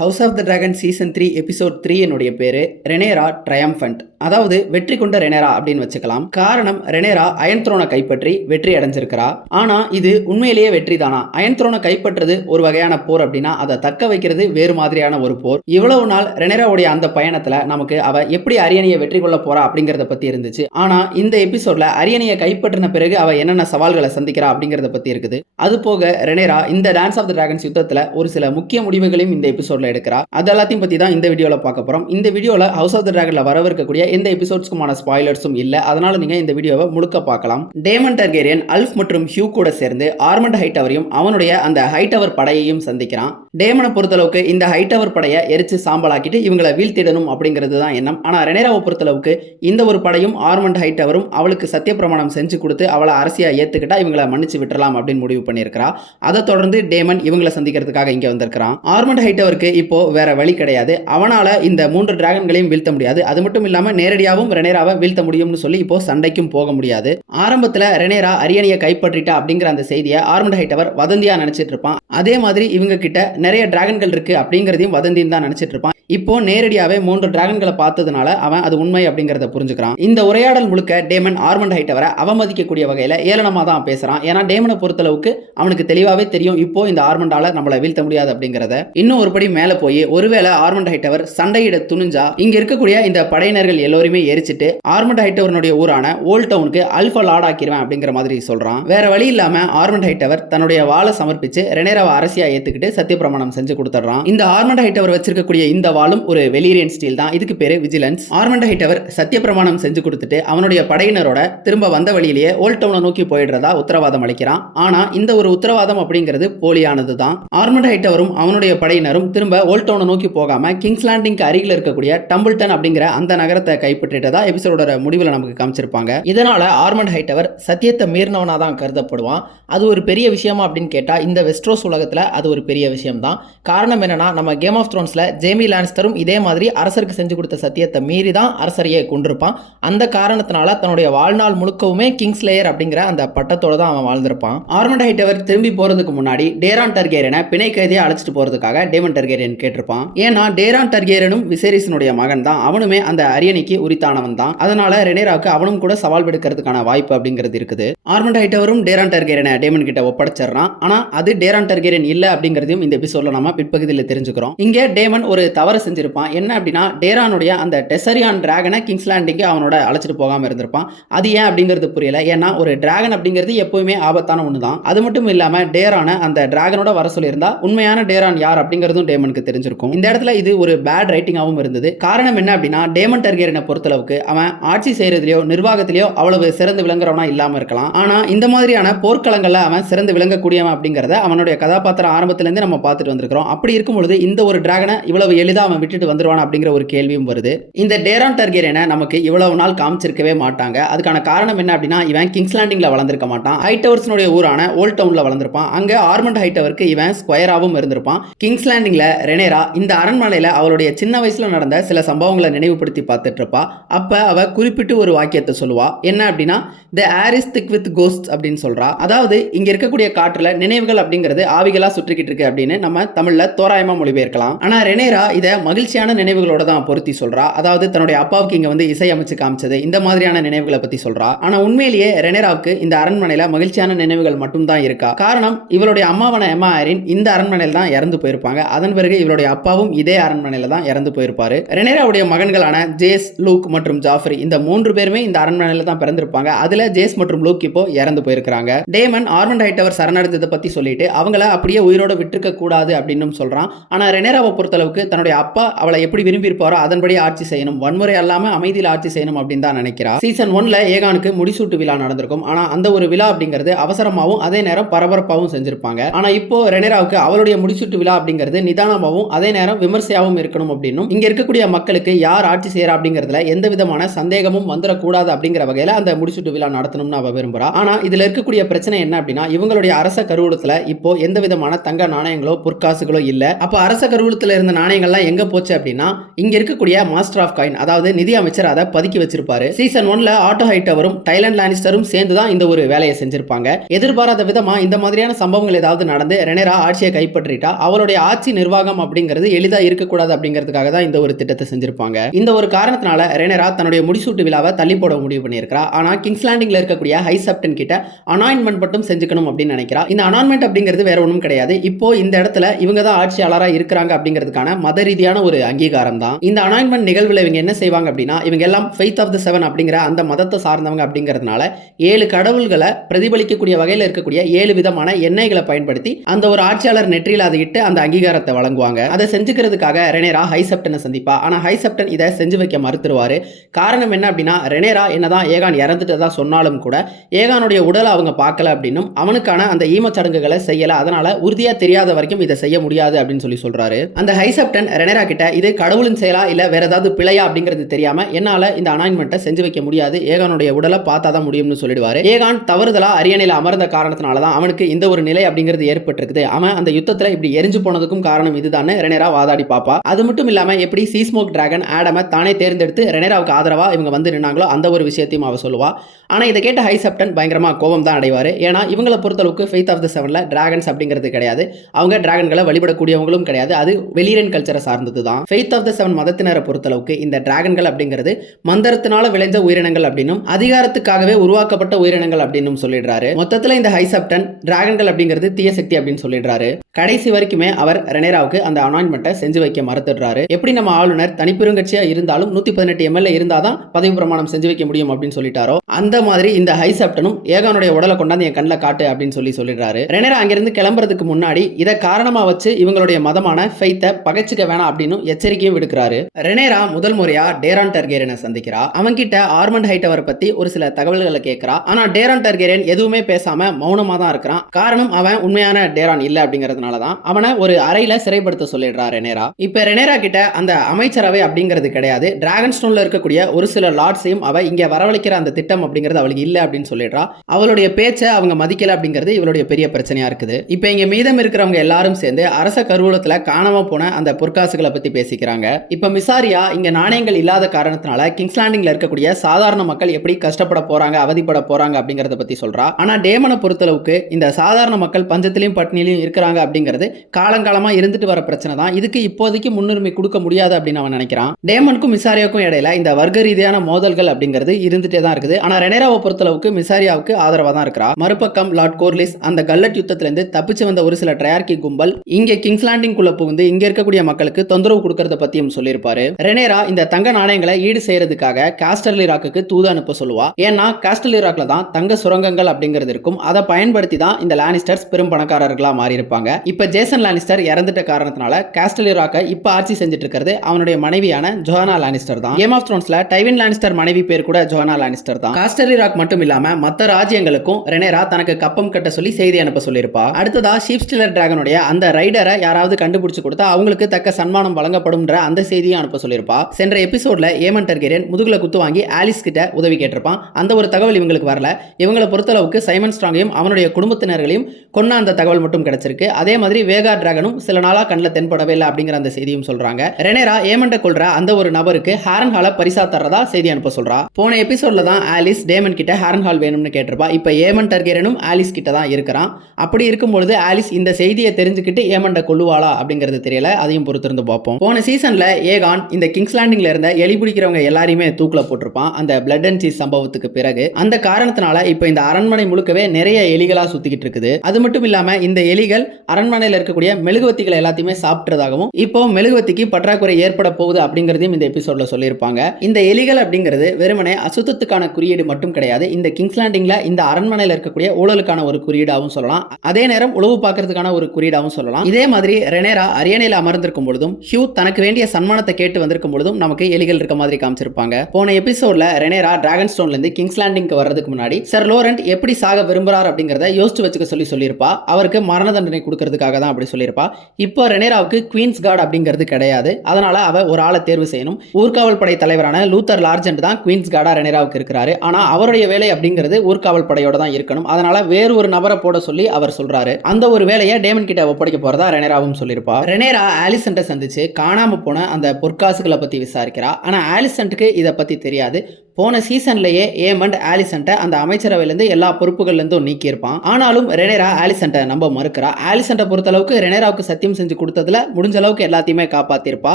House of the dragon season 3 episode 3 என்னுடைய பேரு ரெனேரா ட்ரையம்ஃபண்ட். அதாவது வெற்றி கொண்ட ரெனேரா அப்படின்னு வச்சுக்கலாம். காரணம், ரெனேரா அயன் த்ரோனை கைப்பற்றி வெற்றி அடைஞ்சிருக்கிறா. ஆனா இது உண்மையிலேயே வெற்றி தானா? அயன் த்ரோனை கைப்பற்றுறது ஒரு வகையான போர் அப்படின்னா அதை தக்க வைக்கிறது வேறு மாதிரியான ஒரு போர். இவ்வளவு நாள் ரெனேராவுடைய அந்த பயணத்துல நமக்கு அவ எப்படி அரியணையை வெற்றி கொள்ள போறா அப்படிங்கறத பத்தி இருந்துச்சு. ஆனா இந்த எபிசோட்ல அரியணையை கைப்பற்றின பிறகு அவ என்னென்ன சவால்களை சந்திக்கிறா அப்படிங்கறத பத்தி இருக்குது. அது போக ரெனேரா இந்த டான்ஸ் ஆஃப் த டிராகன்ஸ் யுத்தத்துல ஒரு சில முக்கிய முடிவுகளையும் இந்த எபிசோட்ல எடுக்கிறா. அது எல்லாத்தையும் பத்தி தான் இந்த வீடியோல பார்க்க போறோம். இந்த வீடியோல ஹவுஸ் ஆஃப் த டிராகன்ல வரவிருக்கக்கூடிய எந்த எபிசோட்ஸ்க்குமான ஸ்பாயிலர்ஸும் இல்ல. அதனால நீங்க இந்த வீடியோவை முழுக்க பார்க்கலாம். டேமன் டார்கேரியன் அல்ஃப் மற்றும் ஹியூ கூட சேர்ந்து ஆர்மண்ட் ஹைட்டவரையும் அவனுடைய அந்த ஹைட்டவர் படையையும் சந்திக்கிறான். டேமனை பொறுத்தளவுக்கு இந்த ஹைட்டவர் படையை எரிச்சு சாம்பலாக்கிட்டு இவங்களை வீழ்த்திடணும் அப்படிங்கிறது தான் எண்ணம். ஆனா ரெனேராவை பொறுத்தளவுக்கு இந்த ஒரு படையும் ஆர்மண்ட் ஹைட்டவரும் அவளுக்கு சத்திய பிரமாணம் செஞ்சு கொடுத்து அவளை அரசியா ஏத்துக்கிட்டா இவங்களை மன்னிச்சு விட்டுறலாம் அப்படின்னு முடிவு பண்ணியிருக்கிறா. அதை தொடர்ந்து டேமன் இவங்களை சந்திக்கிறதுக்காக இங்க வந்திருக்கிறான். ஆர்மண்ட் ஹைட்டவருக்கு இப்போ வேற வழி கிடையாது. அவனால இந்த 3 டிராகன்களையும் வீழ்த்த முடியாது. அது மட்டும் இல்லாம நேரடியாகவும் ரெனேராவை வீழ்த்த முடியும்னு சொல்லி இப்போ சண்டைக்கும் போக முடியாது. ஆரம்பத்துல ரெனேரா அரியணையை கைப்பற்றிட்டா அப்படிங்கிற அந்த செய்தியை ஆர்மண்ட் ஹைட்டவர் வதந்தியா நினைச்சிட்டு இருப்பான். அதே மாதிரி இவங்க கிட்ட நிறைய டிராகன்கள் இருக்கு அப்படிங்கிறதையும் வதந்தின்னு தான் நினைச்சிட்டு இருப்பான். இப்போ நேரடியாவே 3 டிராகன்களை பார்த்ததுனால அவன் அது உண்மை அப்படிங்கறத புரிஞ்சுக்கிறான். இந்த உரையாடல் முழுக்க டேமன் ஆர்மண்ட் ஹைட்டவரை அவமதிக்கக்கூடிய வகையில ஏளனமா தான் பேசுறான். ஏன்னா டேமனை பொறுத்தளவுக்கு அவனுக்கு தெளிவாவே தெரியும் இப்போ இந்த ஆர்மண்டால நம்மளை வீழ்த்த முடியாது அப்படிங்கறத. இன்னும் ஒரு படி மேல போய் ஒருவேளை ஆர்மண்ட் ஹைட்டவர் சண்டையிட துணிஞ்சா இங்க இருக்கக்கூடிய இந்த படையினர்கள் எல்லோருமே எரிச்சிட்டு ஆர்மண்ட் ஹைட்டவருடைய ஊரான ஓல்ட் டவுனுக்கு அல்ஃபா லார்ட் ஆக்கிடுவேன் அப்படிங்கிற மாதிரி சொல்றான். வேற வழி இல்லாம ஆர்மண்ட் ஹைட்டவர் தன்னுடைய வாளை சமர்ப்பிச்சு ரெனேராவை அரசியா ஏத்துக்கிட்டு சத்திய பிரமாணம் செஞ்சு கொடுத்துறான். இந்த ஆர்மண்ட் ஹைட்டவர் வச்சிருக்கக்கூடிய இந்த வாளும் ஒரு வெலீரியன் ஸ்டீல் தான். இதுக்கு பேரு விஜிலன்ஸ். ஆர்மண்ட் ஹைட்டவர் சத்திய பிரமாணம் செஞ்சு கொடுத்துட்டு அவனுடைய படையினரோட திரும்ப வந்த வழியிலேயே ஓல்ட் டவுனை நோக்கி போயிடுறதா உத்தரவாதம் அளிக்கிறான். ஆனா இந்த ஒரு உத்தரவாதம் அப்படிங்கிறது போலியானது தான். ஆர்மண்ட் ஹைட்டவரும் அவனுடைய படையினரும் திரும்ப ஓல்ட் டவுனை நோக்கி போகாம கிங்ஸ் லேண்டிங்க்கு அருகில் இருக்கக்கூடிய டம்பிள்டன் அப்படிங்கிற அந்த நகரத்தை கைப்பற்றிட்டதா எபிசோடோட முடிவில் நமக்கு காமிச்சிருப்பாங்க. இதனால ஆர்மண்ட் ஹைட்டவர் சத்தியத்தை மீறினவனா தான் கருதப்படுவான். அது ஒரு பெரிய விஷயமா அப்படின்னு கேட்டா இந்த வெஸ்ட்ரோஸ் உலகத்துல அது ஒரு பெரிய விஷயம் தான். காரணம் என்னன்னா, நம்ம கேம் ஆஃப் த்ரோன்ஸ்ல ஜேமி லான்ஸ்டரும் இதே மாதிரி அரசருக்கு செஞ்சு கொடுத்த சத்தியத்தை மீறி தான் அரசரையே கொண்டிருப்பான். அந்த காரணத்தினால தன்னுடைய வாழ்நாள் முழுக்கவுமே கிங்ஸ்லேயர் அப்படிங்கிற அந்த பட்டத்தோட தான் அவன் வாழ்ந்திருப்பான். ஆர்மண்ட் ஹைட்டவர் திரும்பி போறதுக்கு முன்னாடி டேரான் டார்கேரியனை பிணை கைதியா அழைச்சிட்டு போறதுக்காக டேமன் டார்கேரியன் கேட்டிருப்பான். ஏன்னா டேரான் டார்கேரியனும் விசேரிசனுடைய மகன் தான். அவனுமே அந்த அரியணைக்கு உரித்தானவன் தான். அதனால ரெனேராவுக்கு அவனும் கூட சவால் விடுக்கிறதுக்கான வாய்ப்பு அப்படிங்கிறது இருக்குது. ஆர்மண்ட் ஹைட்டவரும் டேரான் டார்கேரியனை டேமன் கிட்ட ஒப்படைச்சிடறான். ஆனா அது டேரான் டார்கேரியன் இல்ல அப்படிங்கிறதையும் இந்த எபிசோட்ல நம்ம பிற்பகுதியில் தெரிஞ்சுக்கிறோம். இங்க டேமன் ஒரு தவறு செஞ்சிருப்பான். என்ன அப்படின்னா, டேரானுடைய அந்த டெசரியான் டிராகனை கிங்ஸ் லேண்டிங்க்கு அவனோட அழைச்சிட்டு போகாம இருந்திருப்பான். அது ஏன் அப்படிங்கிறது புரியல. ஏன்னா ஒரு டிராகன் அப்படிங்கிறது எப்பவுமே ஆபத்தான ஒன்று தான். அது மட்டும் இல்லாம டேரான அந்த டிராகனோட வர சொல்லியிருந்தா உண்மையான டேரான் யார் அப்படிங்கிறதும் டேமனுக்கு தெரிஞ்சிருக்கும். இந்த இடத்துல இது ஒரு பேட் ரைட்டிங்காகவும் இருந்தது. காரணம் என்ன அப்படின்னா, டேமன் டார்கேரியனை பொறுத்தளவுக்கு அவன் ஆட்சி செய்யறதுலயோ நிர்வாகத்திலேயோ அவ்வளவு சிறந்து விளங்குறவனா இல்லாம இருக்கலாம். ஆனா இந்த மாதிரியான போர்க்களங்கள்ல அவன் சிறந்து விளங்கக்கூடியவன் அப்படிங்கறத அவனுடைய கதாபாத்திர ஆரம்பத்திலிருந்து நம்ம பார்த்துட்டு வந்திருக்கிறோம். அப்படி இருக்கும் பொழுது இந்த ஒரு டிராகனை இவ்வளவு எளிதா அவன் விட்டுட்டு வந்துருவான் அப்படிங்கிற ஒரு கேள்வியும் வருது. இந்த டேரான் டார்கேரியனை நமக்கு இவ்வளவு நாள் காமிச்சிருக்கவே மாட்டாங்க. அதுக்கான காரணம் என்ன அப்படின்னா, இவன் கிங்ஸ் லேண்டிங்ல வளர்ந்திருக்க மாட்டான். ஹைட்டவர்ஸ்னுடைய ஊரான ஓல்ட் டவுன்ல வளர்ந்திருப்பான். அங்க ஆர்மண்ட் ஹைட்டவருக்கு இவன் ஸ்கொயராவும் இருந்திருப்பான். கிங்ஸ் லேண்டிங்ல ரெனேரா இந்த அரண்மனையில அவளுடைய சின்ன வயசுல நடந்த சில சம்பவங்களை நினைவுபடுத்தி பார்த்துட்டு இருப்பா. அப்ப அவ குறிப்பிட்டு ஒரு வாக்கியத்தை சொல்லுவா. என்ன அப்படின்னா, the air is thick with ghosts அப்படின்னு சொல்றா. அதாவது இங்க இருக்கக்கூடிய காற்றுல நினைவுகள் அப்படிங்கிறது ஆவிகளா சுற்றிக்கிட்டு இருக்கு அப்படின்னு நம்ம தமிழ்ல தோராயமா மொழிபெயர்க்கலாம். ஆனா ரெனேரா இத மகிழ்ச்சியான நினைவுகளோட தான் பொருத்தி சொல்றா. அதாவது தன்னுடைய அப்பாவுக்கு இங்க வந்து இசை அமைச்சு காமிச்சது இந்த மாதிரியான நினைவுகளை பத்தி சொல்றா. ஆனா உண்மையிலேயே ரெனேராவுக்கு இந்த அரண்மனையில மகிழ்ச்சியான நினைவுகள் மட்டும் தான் இருக்கா. காரணம், இவளுடைய அம்மாவான எம்மா ஐரின் இந்த அரண்மனையில தான் இறந்து போயிருப்பாங்க. அதன் பிறகு இவளுடைய அப்பாவும் இதே அரண்மனையில தான் இறந்து போயிருப்பாரு. ரெனேராவுடைய மகன்களான ஜேஸ், லூக் மற்றும் ஜாஃப்ரி இந்த 3 பேருமே இந்த அரண்மனையில தான் பிறந்திருப்பாங்க. அதுல ஜேஸ் மற்றும் லூக் இப்போ இறந்து போயிருக்காங்க. டேமன் ஆர்மண்ட் ஹைட்டவர் சரணடைந்ததை பத்தி சொல்லிட்டு அவங்கள அப்படியே உயிரோட விட்டுருக்க கூடாது அப்படின்னு சொல்றான். ஆனா ரெனேராவை பொறுத்தளவுக்கு தன்னுடைய அப்பா அவளை எப்படி விரும்பி இருப்பாரோ அதன்படி ஆட்சி செய்யணும், வன்முறை அல்லாம அமைதியில் ஆட்சி செய்யணும் அப்படின்னு தான் நினைக்கிறா. சீசன் 1ல ஏகானுக்கு முடிசூட்டு விழா நடந்திருக்கும். ஆனா அந்த ஒரு விழா அப்படிங்கிறது அவசரமாவும் அதே நேரம் பரபரப்பாகவும் செஞ்சிருப்பாங்க. ஆனா இப்போ ரெனேராவுக்கு அவளுடைய முடிசூட்டு விழா அப்படிங்கிறது நிதானமாகவும் அதே நேரம் விமர்சையாகவும் இருக்கணும் அப்படின்னும், இங்க இருக்கக்கூடிய மக்களுக்கு யார் ஆட்சி செய்யறா அப்படிங்கிறதுல எந்த விதமான சந்தேகமும் வந்துடக்கூடாது அப்படிங்கிற வகையில அந்த முடிசூட்டு விழா நடத்தணும்னு அவ விரும்புறா. ஆனா இதுல இருக்கக்கூடிய பிரச்சனை என்ன அப்படின்னா, இவங்களுடைய அரச கருவூலத்துல இப்போ எந்த விதமான தங்க நாணயங்களோ பொற்காசுகளோ இல்ல. அப்ப அரச கருவூலத்துல இருந்த நாணயங்கள்லாம் எங்க போச்சு அப்படின்னா இங்க இருக்கக்கூடிய மாஸ்டர் ஆஃப் காயின், அதாவது நிதி அமைச்சர் அதை பதுக்கி வச்சிருப்பாரு. சீசன் 1ல ஆட்டோ ஹைட்டவரும் டைலண்ட் லானிஸ்டரும் சேர்ந்து தான் இந்த ஒரு வேலையை செஞ்சிருப்பாங்க. எதிர்பாராத விதமா இந்த மாதிரியான சம்பவங்கள் ஏதாவது நடந்து ரெனேரா ஆட்சியை கைப்பற்றிட்டா அவளுடைய ஆட்சி நிர்வாகம் அப்படிங்கிறது எளிதா இருக்கக்கூடாது அப்படிங்கிறதுக்காக தான் இந்த ஒரு திட்டத்தை செஞ்சிருப்பாங்க. இந்த ஒரு காரணத்தினால ரெனேரா தன்னுடைய முடிசூட்டு விழாவை தள்ளி போட முடிவு பண்ணியிருக்கிறா. ஆனா கிங்ஸ் லேண்டிங்ல இருக்கக்கூடிய ஹை செப்டன் கிட்ட அனாயின்மெண்ட் மட்டும் செஞ்சுக்கணும் அப்படின்னு நினைக்கிறா. இந்த அனாயின்மெண்ட் அப்படிங்கிறது வேற ஒன்றும் கிடையாது. இப்போ இந்த இடத்துல இவங்க தான் ஆட்சியாளராக இருக்கிறாங்க அப்படிங்கிறதுக்கான மத ரீதியான ஒரு அங்கீகாரம் தான். இந்த அனாயின்மெண்ட் நிகழ்வில் இவங்க என்ன செய்வாங்க அப்படின்னா, இவங்க எல்லாம் ஃபெய்த் ஆஃப் தி செவன் அப்படிங்கிற அந்த மதத்தை சார்ந்தவங்க அப்படிங்கிறதுனால 7 கடவுள்களை பிரதிபலிக்கக்கூடிய வகையில் இருக்கக்கூடிய 7 விதமான எண்ணெய்களை பயன்படுத்தி அந்த ஒரு ஆட்சியாளர் நெற்றியில் அதை இட்டு அந்த அங்கீகாரத்தை வழங்குவாங்க. அதை செஞ்சுக்கிறதுக்காக ரெனேரா ஹை செப்டனை சந்திப்பா. ஆனா ஹை செப்டன் இதை செஞ்சு வைக்க மறுத்துருவாரு. காரணம் என்ன அப்படின்னா, ரெனேரா என்னதான் ஏகான் இறந்துட்டதா சொன்னாலும் கூட ஏகானுடைய உடலை அவங்க பார்க்கல அப்படின்னும் அவனுக்கான அந்த ஈமச்சடங்குகளை செய்யல, அதனால உறுதியா தெரியாத வரைக்கும் இதை செய்ய முடியாது அப்படின்னு சொல்றாரு. அந்த ஹை செப்டன் ரெனேரா கிட்ட இது கடவுளின் செயலா இல்ல வேற ஏதாவது பிழையா அப்படிங்கிறது தெரியாம என்னால இந்த அனாயின்மெண்ட்டை செஞ்சு வைக்க முடியாது, ஏகானுடைய உடலை பார்த்தா தான் முடியும்னு சொல்லிடுவாரு. ஏகான் தவறுதலா அரியணையில அமர்ந்த காரணத்தினால தான் அவனுக்கு இந்த ஒரு நிலை அப்படிங்கிறது ஏற்பட்டிருக்குது. அவன் அந்த யுத்தத்துல இப்படி எரிஞ்சு போனதுக்கும் காரணம் இதுதான் ரெனேரா வாதாடி பாப்பா. அது மட்டும் இல்லாம எப்படி சீஸ்மோக் டிராகன் ஆடம தானே தேர்ந்தெடுத்து ரெனேராவுக்கு ஆதரவா இவங்க வந்து நின்னாங்களோ அந்த ஒரு விஷயத்தையும் அவ சொல்லுவா. ஆனா இதை கேட்ட ஹை செப்டன் பயங்கரமா கோபம் தான் அடைவாரு. ஏன்னா இவங்களை பொறுத்தளவுக்கு ஃபெய்த் ஆஃப் தி செவன்ல டிராகன்ஸ் அப்படிங்கிறது கிடையாது, அவங்க டிராகன்களை வழிபடக்கூடியவங்களும் கிடையாது, அது வெளியரன் கல்ச்சரை சார்ந்தது தான். ஃபெய்த் ஆஃப் தி செவன் மதத்தினரை பொறுத்தளவுக்கு இந்த டிராகன்கள் அப்படிங்கிறது மந்திரத்தினால விளைஞ்ச உயிரினங்கள் அப்படின்னும் அதிகாரத்துக்காகவே உருவாக்கப்பட்ட உயிரினங்கள் அப்படின்னும் சொல்லிடுறாரு. மொத்தத்துல இந்த ஹை செப்டன் டிராகன்கள் அப்படிங்கிறது தீய சக்தி அப்படின்னு சொல்லிடுறாரு. கடைசி வரைக்குமே அவர் ரெனேராவுக்கு அந்த அனாயின்மெண்ட்டை செஞ்சு வைக்க மறுத்துடுறாரு. எப்படி நம்ம ஆளுநர் தனிப்பெருங்கட்சியா இருந்தாலும் 118 எம்எல்ஏ இருந்தாதான் பதவி பிரமாணம் செஞ்சு வைக்க முடியும் அப்படின்னு சொல்லிட்டாரோ அந்த மாதிரி இந்த ஹை செப்டனும் ஏகானுடைய உடலை கொண்டாந்து என் கண்ணில் காட்டு அப்படின்னு சொல்லிடுறாரு. ரெனேரா அங்கிருந்து கிளம்புறதுக்கு முன்னாடி இதை காரணமா வச்சு இவங்களுடைய மதமான ஃபெய்த்தை பகைச்சிக்க வேணாம் அப்படின்னு எச்சரிக்கையும் விடுக்கிறாரு. ரெனேரா முதல் முறையா டேரான் டார்கேரியனை சந்திக்கிறா. அவன்கிட்ட ஆர்மண்ட் ஹைட்டவரை பத்தி ஒரு சில தகவல்களை கேட்கிறா. ஆனா டேரான் டார்கேரியன் எதுவுமே பேசாம மௌனமா தான் இருக்கிறான். காரணம் அவன் உண்மையான டேரான் இல்ல அப்படிங்கிறதுனால தான் அவனை ஒரு அறையில சிறைப்படுத்த சொல்லிடுறா ரெனேரா. இப்ப ரெனேரா கிட்ட அந்த அமைச்சரவை அப்படிங்கிறது கிடையாது. டிராகன் ஸ்டோன்ல இருக்கக்கூடிய ஒரு சில லார்ட்ஸையும் அவ இங்க வரவழைக்கிற அந்த திட்டம் அப்படிங்கிறது அவளுக்கு இல்ல அப்படின்னு சொல்லிடுறா. அவளுடைய பேச்சை அவங்க மதிக்கல அப்படிங்கிறது இவளுடைய பெரிய பிரச்சனையா இருக்குது. இப்ப இங்க மீதம் இருக்கிறவங்க எல்லாரும் சேர்ந்து அரச கருவூலத்துல காணாம போன அந்த பொற்காசுகளை பத்தி பேசிக்கிறாங்க. இப்ப மிசாரியா இங்க நாணயங்கள் இல்லாத காரணத்தினால கிங்ஸ் லேண்டிங்ல இருக்கக்கூடிய சாதாரண மக்கள் எப்படி கஷ்டப்பட போறாங்க, அவதிப்பட போறாங்க அப்படிங்கறத பத்தி சொல்றா. ஆனா டேமனை பொறுத்தளவுக்கு இந்த சாதாரண மக்கள் பஞ்சத்திலையும் பட்டினிலையும் இருக்கிறாங்க அப்படிங்கிறது காலங்காலமா இருந்துட்டு வர பிரச்சனை தான். இதுக்கு இப்போதைக்கு முன்னுரிமை கொடுக்க முடியாது அப்படின்னு அவன் நினைக்கிறான். டேமனுக்கும் மிசாரியாவுக்கும் இடையில இந்த வர்க்க ரீதியான மோதல்கள் அப்படிங்கிறது இருந்துட்டே தான் இருக்குது. ஆனா ரெனேராவை பொறுத்தளவுக்கு மிசாரியாவுக்கு ஆதரவா தான் இருக்கிறா. மறுபக்கம் லார்ட் கோர்லிஸ் அந்த கல்லட் யுத்தத்திலிருந்து தப்பிச்சு வந்த ஒரு சில ட்ரையார்கி கும்பல் இங்க கிங்ஸ் லேண்டிங் குள்ள புகுந்து இங்க இருக்கக்கூடிய மக்களுக்கு தொந்தரவு கொடுக்கறத பத்தியும் சொல்லியிருப்பாரு. ரெனேரா இந்த தங்க நாணயங்களை ஈடு செய்யறதுக்காக காஸ்டர்லி ராக்குக்கு தூது அனுப்ப சொல்லுவா. ஏன்னா காஸ்டர்லி ராக்ல தான் தங்க சுரங்கங்கள் அப்படிங்கிறது இருக்கும். அதை பயன்படுத்தி தான் இந்த லானிஸ்டர்ஸ் பெரும் பணக்காரர்களா மாறி இருப்பாங்க. இப்ப ஜேசன் லானிஸ்டர் இறந்துட்ட காரணத்தினால காஸ்டர்லி ராக்கை இப்ப ஆட்சி செஞ்சுட்டு இருக்கிறது அவனுடைய மனைவியான ஜோஹானா லானிஸ்டர் தான். கேம் ஆஃப் த்ரோன்ஸ்ல டைவின் லானிஸ்டர் மனைவி பேர் கூட ஜோஹானா லானிஸ்டர் தான். காஸ்டர்லி ராக் மட்டும் இல்லாம மத்த ராஜ்யங்களுக்கும் ரெனேரா தனக்கு கப்பம் கட்ட சொல்லி செய்தி அனுப்ப சொல்லியிருப்பா. அடுத்ததா ஷீப் ஸ்டீலர் டிராகனுடைய அந்த ரைடரை யாராவது கண்டுபிடிச்சு கொடுத்தா அவங்களுக்கு தக்க சன்மானம் வழங்கப்படும்ன்ற அந்த செய்தியை அனுப்ப சொல்லியிருப்பா. சென்ற எபிசோட்ல ஏமன் டார்கேரியன் முதுகுல குத்து வாங்கி ஆலிஸ் கிட்ட உதவி கேட்டிருப்பான். அந்த ஒரு தகவல் இவங்களுக்கு வரல. இவங்களை பொறுத்தளவுக்கு சைமன் ஸ்ட்ராங்கையும் அவனுடைய குடும்பத்தினர்களையும் கொன்ன அந்த தகவல் மட்டும் கிடைச்சிருக்கு. அதே மாதிரி வேகா டிராகனும் சில நாளா கண்ணில் தென்படவே இல்லை அப்படிங்கிற அந்த செய்தியும் சொல்றாங்க. ரெனேரா ஏமன்ட கொள்ற அந்த ஒரு நபருக்கு ஹாரன் ஹாலை பரிசா தரதா செய்தி அனுப்ப சொல்றா. போன எபிசோட்ல தான் ஆலிஸ் டேமன் கிட்ட ஹாரன் ஹால் வேணும்னு கேட்டிருப்பா. இப்ப ஏமன் டார்கேரியனும் ஆலிஸ் கிட்ட தான் இருக்கிறான். அப்படி இருக்கும்பொழுது ஆலிஸ் இந்த செய்தியை தெரிஞ்சுக்கிட்டு ஏமன்ட கொள்ளுவாளா அப்படிங்கிறது தெரியல. அதையும் பொறுத்திருந்து பார்ப்போம். போன சீசன்ல ஏகான் இந்த கிங்ஸ் லேண்டிங்ல இருந்த எலி பிடிக்கிறவங்க எல்லாரையுமே தூக்குல போட்டிருப்பான். அந்த பிளட் அண்ட் சீஸ் சம்பவத்துக்கு பிறகு அந்த காரணத்தினால இப்ப இந்த அரண்மனை முழுக்கவே நிறைய எலிகளா சுத்திக்கிட்டு இருக்குது. அது மட்டும் இல்லாம இந்த எலிகள் அரண்மனையில் இருக்கக்கூடிய மெழுகுவத்திகளை எல்லாத்தையுமே சாப்பிட்டதாகவும் இப்போ மெழுகுவத்திக்கு பற்றாக்குறை ஏற்பட போகுது அப்படிங்கறதையும் இந்த எபிசோட்ல சொல்லியிருப்பாங்க. இந்த எலிகள் அப்படிங்கிறது வெறுமனே அசுத்தத்துக்கான குறியீடு மட்டும் கிடையாது. இந்த கிங்ஸ் லேண்டிங்ல இந்த அரண்மனையில் இருக்கக்கூடிய ஊழலுக்கான ஒரு குறியீடாகவும் சொல்லலாம். அதே நேரம் உளவு பார்க்கறதுக்கான ஒரு குறியீடாகவும் சொல்லலாம். இதே மாதிரி ரெனேரா அரியணையில் அமர்ந்திருக்கும் பொழுதும் ஹியூ தனக்கு வேண்டிய சன்மானத்தை கேட்டு வந்திருக்கும் பொழுதும் நமக்கு எலிகள் இருக்க மாதிரி காமிச்சிருப்பாங்க. போன எபிசோட்ல ரெனேரா டிராகன் ஸ்டோன்ல இருந்து கிங்ஸ் லேண்டிங்க்கு வர்றதுக்கு முன்னாடி சர் லோரண்ட் எப்படி சாக விரும்புறார் அப்படிங்கறத யோசிச்சு வச்சுக்க சொல்லியிருப்பா. அவருக்கு மரண தண்டனை கொடுக்கறதுக்காக தான் அப்படி சொல்லியிருப்பா. இப்போ ரெனேராவுக்கு குவீன்ஸ் கார்டு அப்படிங்கிறது கிடையாது. அதனால அவ ஒரு ஆளை தேர்வு செய்யணும். ஊர்காவல் படை தலைவரான லூத்தர் லார்ஜென்ட் தான் குவீன்ஸ் கார்டா ரெனேராவுக்கு இருக்கிறாரு. ஆனா அவருடைய வேலை அப்படிங்கிறது ஊர்காவல் படையோட தான் இருக்கணும். அதனால வேறு ஒரு நபரை போட சொல்லி அவர் சொல்றாரு. அந்த ஒரு வேலையை டேமன் கிட்ட ஒப்படைக்க போறதா ரெனேராவும் சொல்லியிருப்பா. ரெனேரா ஆலிசன்ட்ட சந்திச்சு காணாம போன அந்த பொற்காசுகளை பத்தி விசாரிக்கிறா. ஆனா ஆலிசன்ட்க்கு இதை பத்தி தெரியாது. போன சீசன்லயே ஏமண்ட் ஆலிசன்ட்டை அந்த அமைச்சரவையிலேருந்து எல்லா பொறுப்புகள்லேருந்தும் நீக்கியிருப்பான். ஆனாலும் ரெனேரா ஆலிசன்ட்டை நம்ப மறுக்கிறா. ஆலிசன்ட்டை பொறுத்தளவுக்கு ரெனேராவுக்கு சத்தியம் செஞ்சு கொடுத்ததுல முடிஞ்ச அளவுக்கு எல்லாத்தையுமே காப்பாற்றிருப்பா.